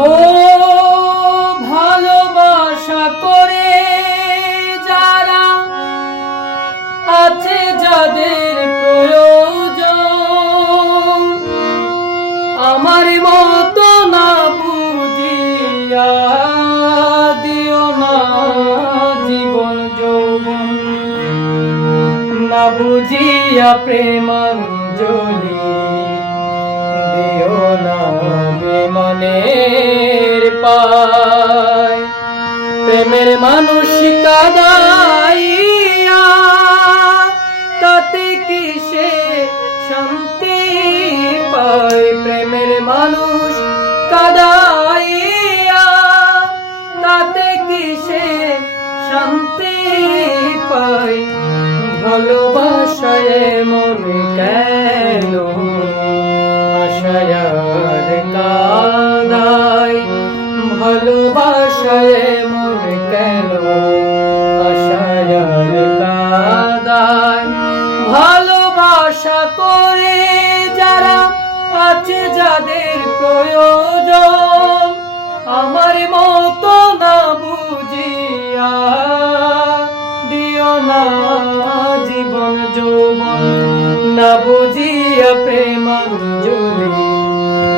ও ভালোবাসা করে যারা আছে যাদের প্রয়োজন, আমার মতো না বুঝিয়া দিও না জীবন যৌবন, না বুঝিয়া প্রেমাঞ্জলি দিও না বিমানের পায়। প্রেমের মানুষ কাঁদাইয়া তাতে কি সে শান্তি পায়? প্রেমের মানুষ কাঁদাইয়া তাতে কি সে শান্তি পায়? ভালোবাসায় মন কেন আশায়ার কাঁদায়? ভালোবাসায় মন কেন আশায়ার কাঁদায়? ভালোবাসা করে যারা আছে যাদের প্রয়োজন, আমার মতো না বুঝিয়া দিও না জীবন যৌবন, না বুঝিয়া প্রেমাঞ্জলি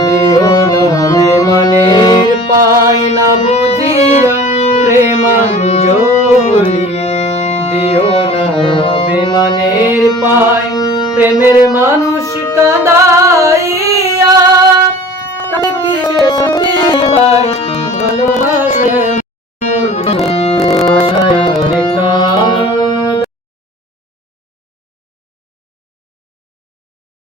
দিও না বিমানের পায়। না বুঝিয়া প্রেমাঞ্জলি দিও না বিমানের পায়। প্রেমের মানুষ কাঁদাইয়া তাতে কি সে শান্তি পায়? ভালোবাসা